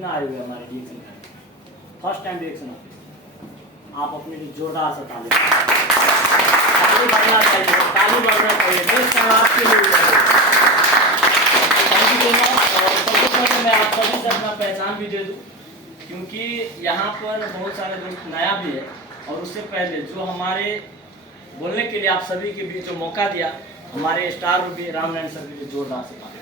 कितना आए हुए हमारे रिएक्शन का, फर्स्ट टाइम रिएक्शन आप अपने लिए जोरदार से ताली बजना चाहिए, ताली बजना चाहिए। नेक्स्ट टाइम आपके लिए थैंक यू सो मच। और सबसे पहले मैं आप सभी से अपना पहचान भी दे दूँ, क्योंकि यहाँ पर बहुत सारे लोग नया भी है, और उससे पहले जो हमारे बोलने के लिए आप सभी के बीच जो मौका दिया हमारे स्टार रूबी रामनारायण सर के लिए जोरदार से ताली।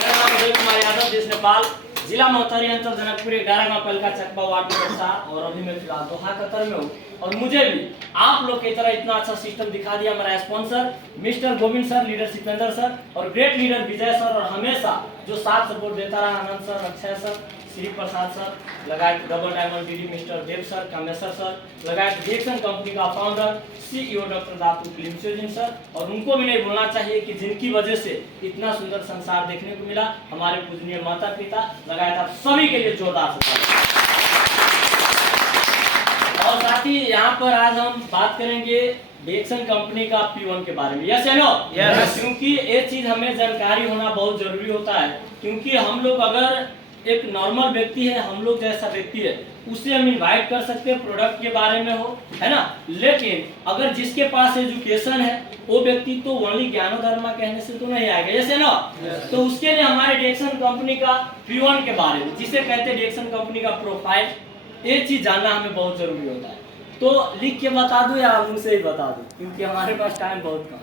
मेरा नाम अजय कुमार यादव, देश नेपाल, जिला महोत्तरी अंचल जनकपुर 11 पलका चकपा वार्ड नंबर 4, और अभी मैं फिलहाल दोहा कतर में हूँ। और मुझे भी आप लोग की तरह इतना अच्छा सिस्टम दिखा दिया हमारा sponsor mister Govind sir, leader Sikandar sir, और ग्रेट लीडर विजय सर, और हमेशा जो साथ सपोर्ट देता रहा आनंद sir, Akshay sir, Shri Prasad sir, लगाए डबल डायमंड डीडी मिस्टर देव सर, कामेश्वर सर, लगाए रिएक्शन कंपनी का फाउंडर सीईओ डॉक्टर दातू फिल्मचोजिन सर, और उनको भी नहीं भूलना चाहिए कि जिनकी वजह से इतना सुंदर संसार देखने को मिला, हमारे पूजनीय माता पिता, लगाए आप सभी के लिए जोरदार से। और साथ ही यहाँ पर आज हम बात करेंगे रिएक्शन कंपनी का P1 के बारे में। यस या नो? यस। क्योंकि ये चीज हमें जानकारी होना बहुत जरूरी होता है, क्योंकि हम लोग अगर एक नॉर्मल व्यक्ति है, हम लोग जैसा व्यक्ति है, उसे हम इनवाइट कर सकते हैं प्रोडक्ट के बारे में हो, है ना। लेकिन अगर जिसके पास एजुकेशन है वो व्यक्ति तो ओनली ज्ञानो धर्मा कहने से तो नहीं आएगा। यस या नो? तो उसके लिए हमारे रिएक्शन कंपनी का P1 के बारे में, जिसे कहते हैं रिएक्शन कंपनी का प्रोफाइल, ये चीज जानना हमें बहुत जरूरी होता है। तो लिख के बता दूं या मुझसे ही बता दूं, क्योंकि हमारे पास टाइम बहुत कम है।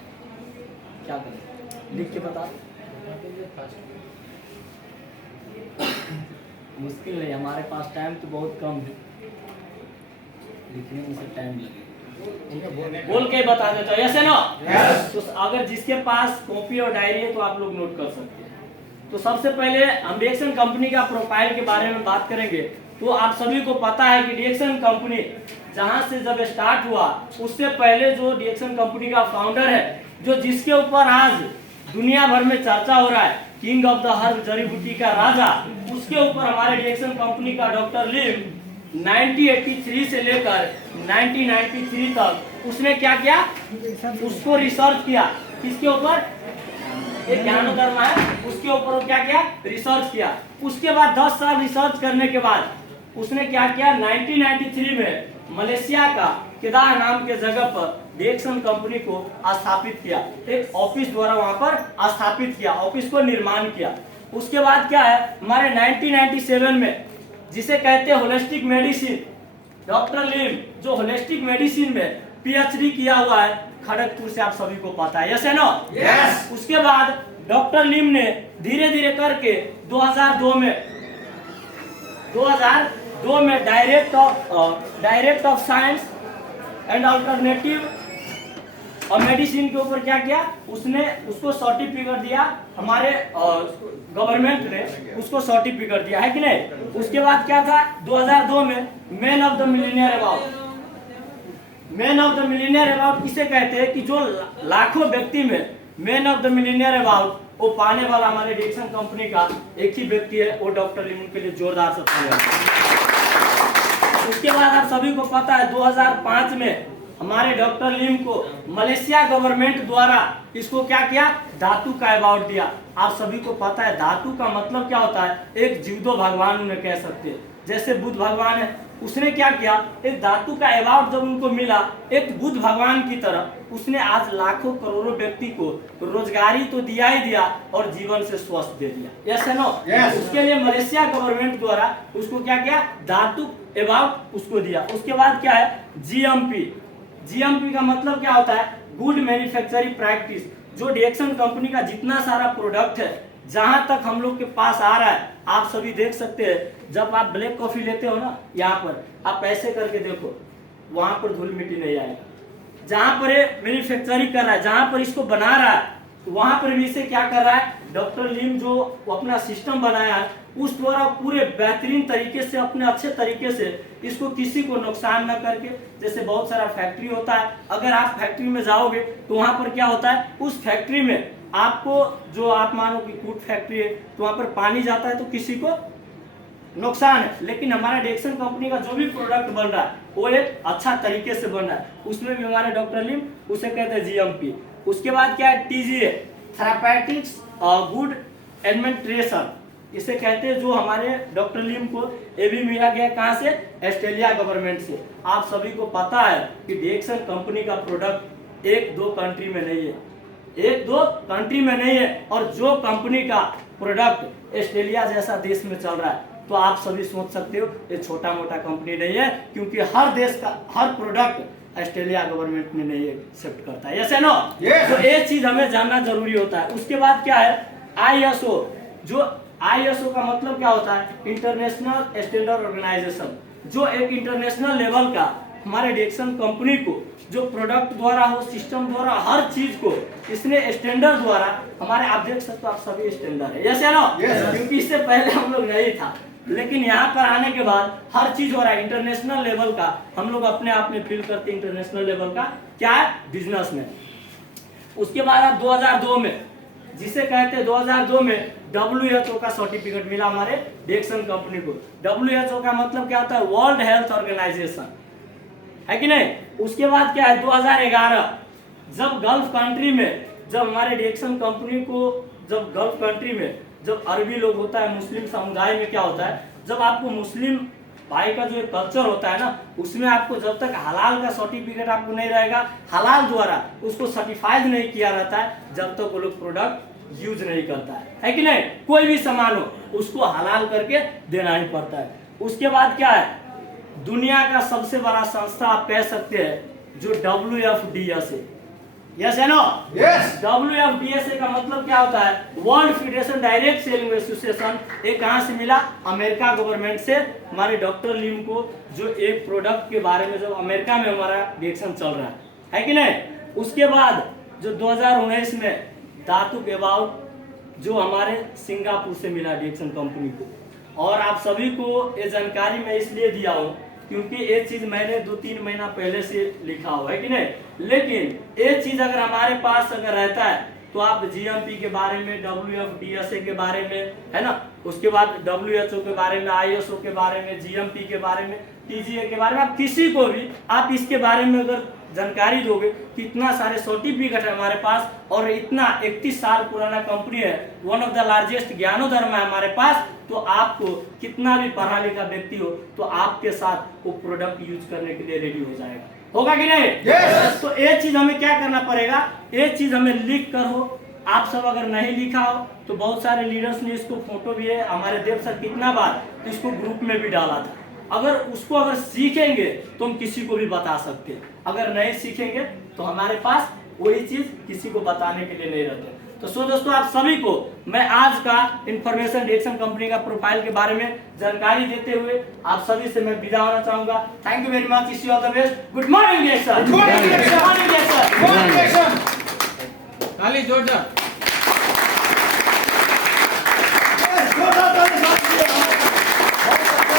क्या करें, लिख के बता दूं? मुश्किल नहीं, हमारे पास टाइम तो बहुत कम है, लिखने में से टाइम लगेगा। बोल के बता देता हूँ। यस या नो? यस। तो अगर जिसके पास कॉपी और डायरी है तो आप लोग नोट कर सकते हैं। तो सबसे पहले हम रिएक्शन कंपनी का प्रोफाइल के बारे में बात करेंगे। तो आप सभी को पता है कि रिएक्शन कंपनी जहां से जब स्टार्ट हुआ, उससे पहले जो रिएक्शन कंपनी का फाउंडर है, जो जिसके ऊपर आज दुनिया भर में चर्चा हो रहा है, किंग ऑफ द हर्ब, जड़ी बूटी का राजा, उसके ऊपर हमारे रिएक्शन कंपनी का डॉक्टर लिम 1983 से लेकर 1993 तक उसने क्या किया, उसको रिसर्च किया। किसके ऊपर? एक ज्ञानोधर्मा है, उसके ऊपर वो क्या किया, रिसर्च किया। उसके बाद 10 साल रिसर्च करने के बाद उसने क्या किया, 1993 में मलेशिया का केदार नाम के जगह पर रिएक्शन कंपनी को स्थापित किया, एक ऑफिस द्वारा वहां पर स्थापित किया, ऑफिस को निर्माण किया। उसके बाद क्या है, हमारे 1997 में जिसे कहते हैं होलिस्टिक मेडिसिन, डॉक्टर लिम जो होलिस्टिक मेडिसिन में पीएचडी किया हुआ है, खड़गपुर से, आप सभी को पता है। यस या नो? यस। उसके बाद डॉक्टर लिम ने धीरे धीरे करके 2002 में direct of science and alternative और मेडिसिन के ऊपर क्या किया, उसने उसको सर्टिफिकेट दिया, हमारे गवर्नमेंट ने उसको सर्टिफिकेट दिया, है कि नहीं। उसके बाद क्या था, 2002 में man of the millionaire award. Man of the millionaire award किसे कहते हैं कि जो लाखों व्यक्ति में man of the millionaire award वो पाने वाला हमारे रिएक्शन कंपनी का एक ही व्यक्ति है, वो डॉक्टर लिम के लिए जोरदार से तालियां। उसके बाद आप सभी को पता है 2005 में हमारे डॉक्टर लिम को मलेशिया गवर्नमेंट द्वारा इसको क्या किया, धातु का अवार्ड दिया। आप सभी को पता है धातु का मतलब क्या होता है, एक जीवदो भगवान उन्हें कह सकते हैं। जैसे बुद्ध भगवान है, उसने क्या किया, एक धातु का अवार्ड जब उनको मिला, एक बुद्ध भगवान की तरह उसने आज लाखों करोड़ों व्यक्ति को रोजगारी तो दिया ही दिया और जीवन से स्वस्थ दे दिया। Yes no? यस। उसके लिए मलेशिया गवर्नमेंट द्वारा उसको क्या किया, धातु अवार्ड उसको दिया। उसके बाद क्या है, जीएमपी का मतलब क्या होता है, गुड मैन्युफैक्चरिंग प्रैक्टिस। जो रिएक्शन कंपनी का जितना सारा प्रोडक्ट है, जहां तक हम लोग के पास आ रहा है, आप सभी देख सकते हैं। जब आप ब्लैक कॉफी लेते हो ना, यहाँ पर आप ऐसे करके देखो, वहां पर धूल मिट्टी नहीं आएगा। जहां पर मैन्युफैक्चरिंग कर रहा है, जहां पर इसको बना रहा है, वहां पर भी इसे क्या कर रहा है, डॉक्टर लिम जो अपना सिस्टम बनाया है, उस द्वारा पूरे बेहतरीन तरीके से, अपने अच्छे तरीके से इसको किसी को नुकसान न करके। जैसे बहुत सारा फैक्ट्री होता है, अगर आप फैक्ट्री में जाओगे तो वहां पर क्या होता है, उस फैक्ट्री में आपको, जो आप मानो कि फूड फैक्ट्री है, तो वहां पर पानी जाता है तो किसी को नुकसान है। लेकिन हमारा रिएक्शन कंपनी का जो भी प्रोडक्ट बन रहा है वो एक अच्छा तरीके से बन रहा है, उसमें भी हमारे डॉक्टर लिम उसे कहते हैं जीएमपी। उसके बाद क्या है, टीजीए, थेरापेटिक्स गुड एडमिनिस्ट्रेशन। इसे कहते हैं, जो हमारे डॉक्टर लिम को ये भी मिला गया कहाँ से, ऑस्ट्रेलिया गवर्नमेंट से। आप सभी को पता है कि डिएक्सन कंपनी का प्रोडक्ट एक दो कंट्री में नहीं है, एक दो कंट्री में नहीं है, और जो कंपनी का प्रोडक्ट ऑस्ट्रेलिया जैसा देश में चल रहा है, तो आप सभी सोच सकते हो ये छोटा मोटा कंपनी नहीं है, क्योंकि हर देश का हर प्रोडक्ट ऑस्ट्रेलिया गवर्नमेंट में नहीं एक्सेप्ट करता है। यस नो, तो ये चीज हमें जानना जरूरी होता है। उसके बाद क्या है, ISO। जो ISO का मतलब क्या होता है, इंटरनेशनल स्टैंडर्ड ऑर्गेनाइजेशन, जो एक इंटरनेशनल लेवल का हमारे डिएक्सन कंपनी को जो प्रोडक्ट द्वारा हो, सिस्टम द्वारा, हर चीज को इसने स्टैंडर्ड द्वारा हमारे, आप देख सकते हो आप सभी स्टैंडर्ड है। यस नो, क्योंकि इससे पहले हम लोग नहीं था, लेकिन यहाँ पर आने के बाद हर चीज हो रहा है इंटरनेशनल लेवल का। हम लोग अपने आप में फील करते हैं इंटरनेशनल लेवल का क्या है, बिजनेस में। उसके बाद आप 2002 में, जिसे कहते हैं 2002 में WHO का सर्टिफिकेट मिला हमारे डिएक्सन कंपनी को। WHO का मतलब क्या होता है, वर्ल्ड हेल्थ ऑर्गेनाइजेशन, है कि नहीं। उसके बाद क्या है, 2011 जब गल्फ कंट्री में, जब हमारे डिएक्सन कंपनी को, जब गल्फ कंट्री में जब अरबी लोग होता है, मुस्लिम समुदाय में क्या होता है, जब आपको मुस्लिम भाई का जो कल्चर होता है ना, उसमें आपको जब तक हलाल का सर्टिफिकेट आपको नहीं रहेगा, हलाल द्वारा उसको सर्टिफाइड नहीं किया रहता है, जब तक वो लोग प्रोडक्ट यूज नहीं करता है कि नहीं। कोई भी सामान हो उसको हलाल करके देना ही पड़ता है। उसके बाद क्या है, दुनिया का सबसे बड़ा संस्था आप कह सकते हैं जो WFDS है। यस है नो, WFDS का मतलब क्या होता है, world federation direct selling association. ये कहाँ से मिला, अमेरिका गवर्नमेंट से। हमारे डॉक्टर लिम को जो एक प्रोडक्ट के बारे में, जो अमेरिका में हमारा डिएक्सन चल रहा है कि नहीं। उसके बाद जो 2019 में धातु अवार्ड जो हमारे सिंगापुर से मिला डिएक्सन कंपनी को। और आप सभी को ये जानकारी मैं इसलिए दिया हूँ क्योंकि ये चीज मैंने 2-3 महीना पहले से लिखा हुआ है कि नहीं, लेकिन ये चीज अगर हमारे पास अगर रहता है तो आप GMP के बारे में, WFDS के बारे में, है ना, उसके बाद WHO के बारे में, ISO के बारे में, GMP के बारे में, TGA के बारे में, आप किसी को भी आप इसके बारे में अगर जानकारी दोगे, कितना सारे सर्टिफिकेट है हमारे पास, और इतना 31 साल पुराना कंपनी है, वन ऑफ द लार्जेस्ट ज्ञानोधर्म है हमारे पास, तो आपको कितना भी पढ़ा लिखा व्यक्ति हो तो आपके साथ वो प्रोडक्ट यूज करने के लिए रेडी हो जाएगा, होगा कि नहीं। yes. तो ये चीज हमें क्या करना पड़ेगा, ये चीज हमें लिख कर हो। आप सब अगर नहीं लिखा हो तो बहुत सारे लीडर्स ने इसको, फोटो भी है हमारे देव सर कितना बार इसको ग्रुप में भी डाला था। अगर उसको अगर सीखेंगे तो हम किसी को भी बता सकते हैं, अगर नहीं सीखेंगे तो हमारे पास वही चीज किसी को बताने के लिए नहीं रहते। तो सो दोस्तों, आप सभी को मैं आज का इंफॉर्मेशन डिएक्सन कंपनी का प्रोफाइल के बारे में जानकारी देते हुए आप सभी से मैं विदा होना चाहूंगा। Thank you very much, wish you all the best. Good morning DXN, good morning DXN, good morning DXN. ताली जोरदार।